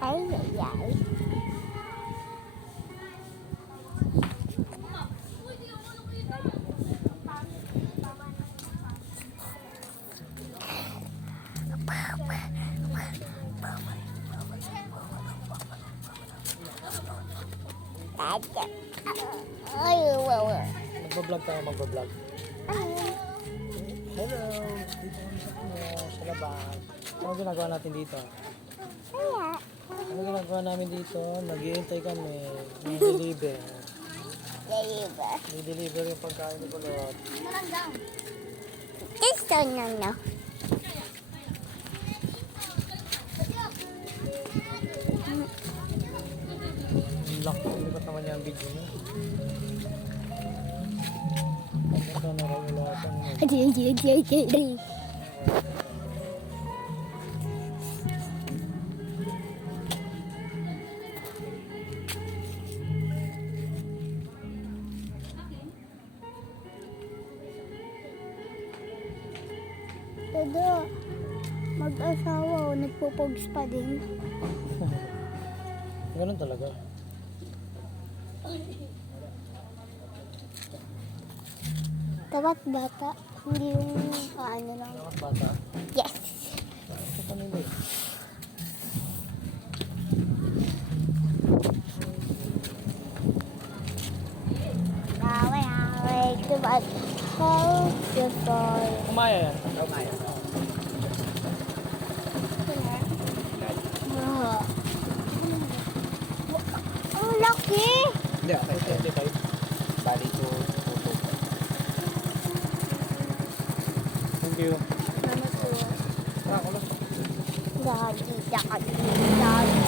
Ay, ay, ay. Ay, wow. Magbablog tayo, magbablog. Ay, Hello! Dito kami sa sa labas. Ano ginagawa natin dito? kaya. Ano ginagawa namin dito? Nag-iintay kami. May-deliver. Deliver. May-deliver yung pagkain ni Kulot. Gusto nyo, no? Lock. Hindi ba naman niya ang video niya? Ito na raw yung lahat. Ay. Todo, mag-asawa o nagpupogs pa din. Ganun talaga. Dapat bata, hindi yung paano lang. Dapat bata. Yes! Ito kanina eh. Away, diba? How beautiful. Kumaya yan. Kumaya. Ah. Ang laki! Hindi, 25. Bali to tuto. Thank you. Salamat po. Tara, Kulot. Doggy, doggy, doggy,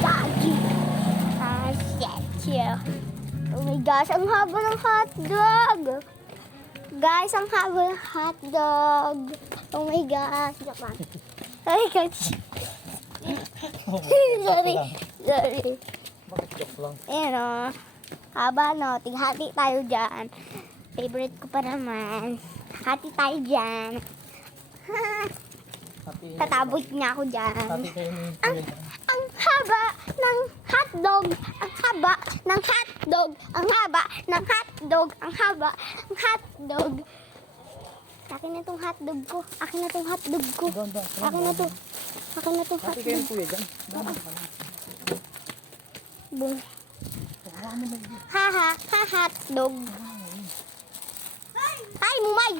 doggy. Ah, shit. Oh my gosh, ang haba ng hotdog. Guys, ang haba ng hotdog. Oh my gosh. Japan. Oh my gosh. Sorry. Bakit joke lang? Ayan o. Haba no. Tighati tayo dyan. Favorite ko pa naman. Hati tayo dyan. Happy. Tatabot niya ako dyan. Happy kayo ni Ang haba ng hotdog. Ang haba ng hotdog. Ang haba ng hotdog. Ang haba ng hotdog. Akin na tong hotdog ko. Akin na tong hotdog ko. Akin na to. Akin na tong Happy kayo hotdog. kuya dyan. Boom. Haha, ha hotdog. Ay, mumay.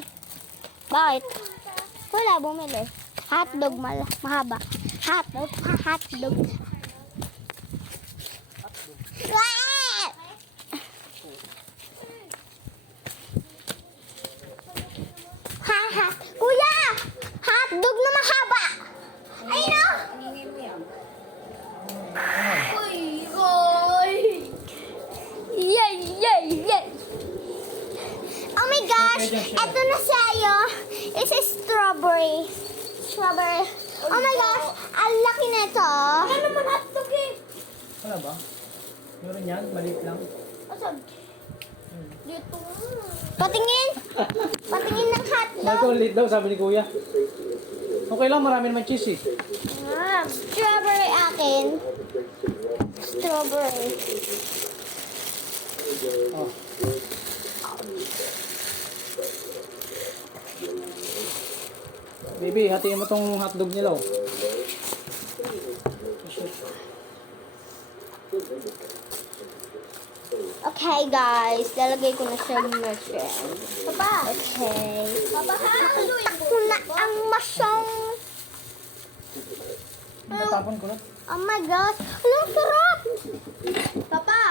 Bakit? Wala bumili. Hotdog mahaba. Hotdog, hotdog. Ah! Haha, kuya! Hotdog na mahaba. Ayun o! Yay, yay, yay! Oh my gosh! Eto na sa'yo. It's a strawberry. Strawberry. Oh my gosh! Ang laki nito. Ano naman hotdog eh? Wala ba? Meron yan, maliit lang. Asag? Dito. Patingin! Patingin ng hotdog. Nagkulit daw, sabi ni kuya. Okay lang, marami naman cheese eh. Strawberry akin. Strawberry. Oh. Baby, hatiin mo tong hotdog nila oh. Okay guys, lalagay ko na sa machine. Papa! Okay. Papa, haluin ko na ang masyong. Matapon ko na. Oh my gosh! Ang sarap! Papa!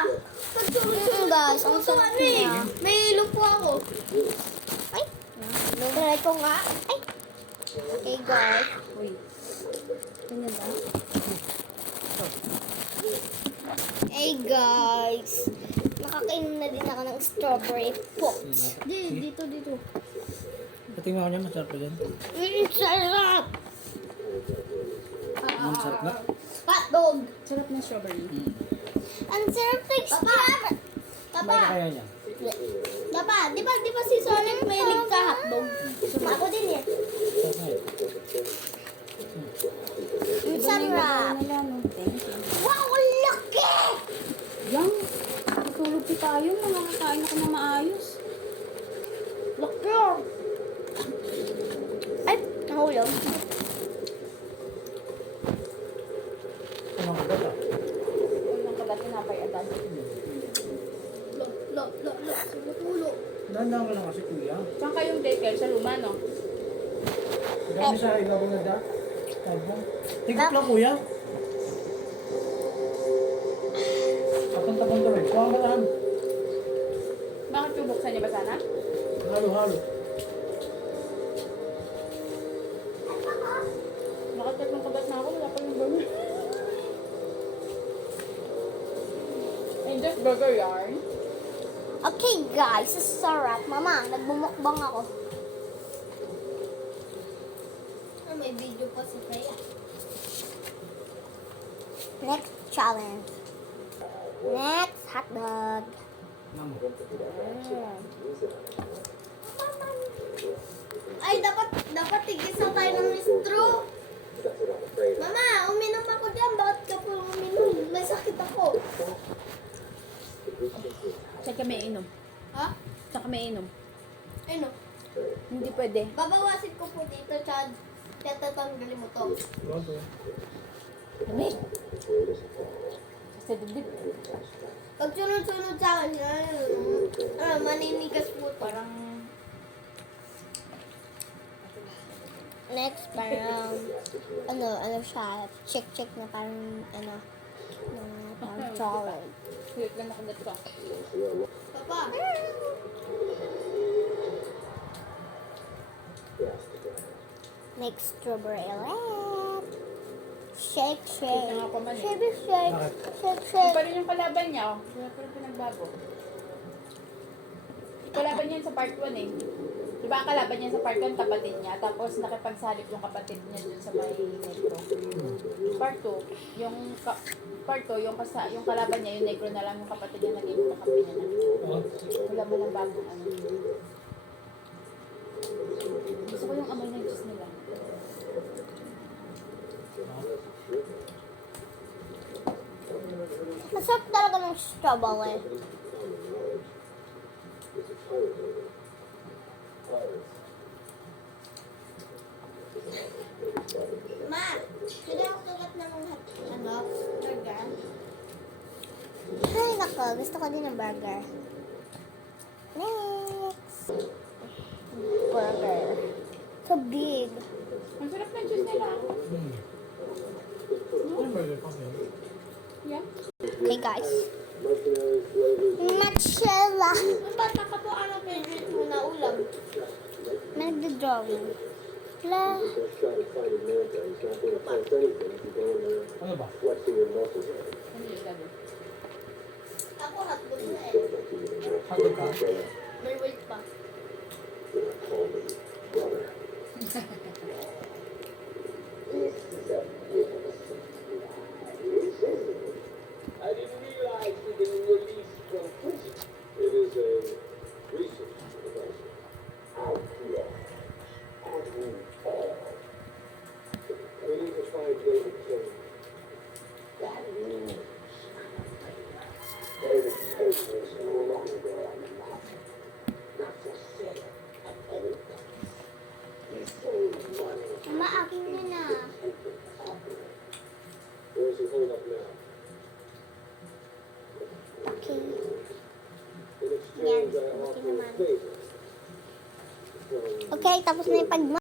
Guys, ang sarap niya. May lupo ako. Ay! Try ko nga. Ay! Okay guys. Uy. Ganyan ba? Hey guys! Nakakainom na din ako ng strawberry pops. Dito. Hatiin mo ako niya, masarap pa dyan. Ang sarap! Ang sarap na. Hotdog! Sarap na strawberry. Ang sarap ng strawberry! Kumain ka kaya niya? Di ba si Sonic may link sa hotdog? Ako din eh. Ang sarap. Wala no, thank you. Wow, ang laki! Yang, tutulog si tayo, makakain ako na maayos. Laki! Ay, nahulog. Anong kagat ah? Huwag nang kagat tinapay agad. Natulog. Dahan-dahan ka lang kasi kuya. Saan kayong daycare? Sa luma, no? Dami sa ibabang na da. Tabang. Tingkat lang kuya. Papunta-punta rin. Kuha ka lang. Bakit yung buksan niya ba sana? Halo-halo. Nakatat ng kagat na ako, wala pa yung burger. And just burger yarn. Okay guys, ang sarap. Mama, nagbumukbang ako. May video pa si Freya. Next challenge. Next hotdog. Namo. Ay, dapat tigisa tayo ng straw. Mama, uminom ako dyan. Bakit ka po uminom? May sakit ako. Saan kami inom? Ha? Saan kami inom? Ano? Hindi pwede. Babawasin ko po dito, Chad. Kaya tatanggalin mo to. Okay. Dami. Sa dibdib. Pag sunod-sunod sa akin, maninigas po to. Parang Next, parang, ano siya, check na parang, parang challenge. sweet lang nakagat ka. Papa, Next, strawberry elect. Shake, Sweet shake. na ako man eh. Shake, shake. Bakit? Shake, Yung shake. pa rin yung kalaban niya, oh. Wala pa rin pinagbago. Kalaban niya sa part 1 eh. Diba ang kalaban niya sa part 1, kapatid niya. Tapos nakipagsalip yung kapatid niya dun sa may negro. Part 2, part 2, yung kalaban niya, yung negro na lang yung kapatid niya naging kakampi niya na. Oh. Wala mo lang bagong ano. Gusto ko yung amoy ng juice nila. Masarap talaga ng strawberry. ma, pwede ako kagat ng burger? Ay, nako. Gusto ko din ng burger. Next. Burger. So big. Ang sarap ng juice nila. Ano ba yun? Okay. Yeah. Okay, guys. Nutshella. Ang bata ka po, ano favorite mo na ulam? Nagda-drawing. La. Ano ba? Ano yung sabi? Ako hotdog na eh. Hotdog ka? May weight pa. I didn't realize you've been released from prison. It is a research device. We need to find David King. That means David King is no longer there. Not for sale at any price. He's saved money. Mama, akin yun na. Where's he hold up now? Okay. In exchange, I offer a favor. Okay, tapos na yung pag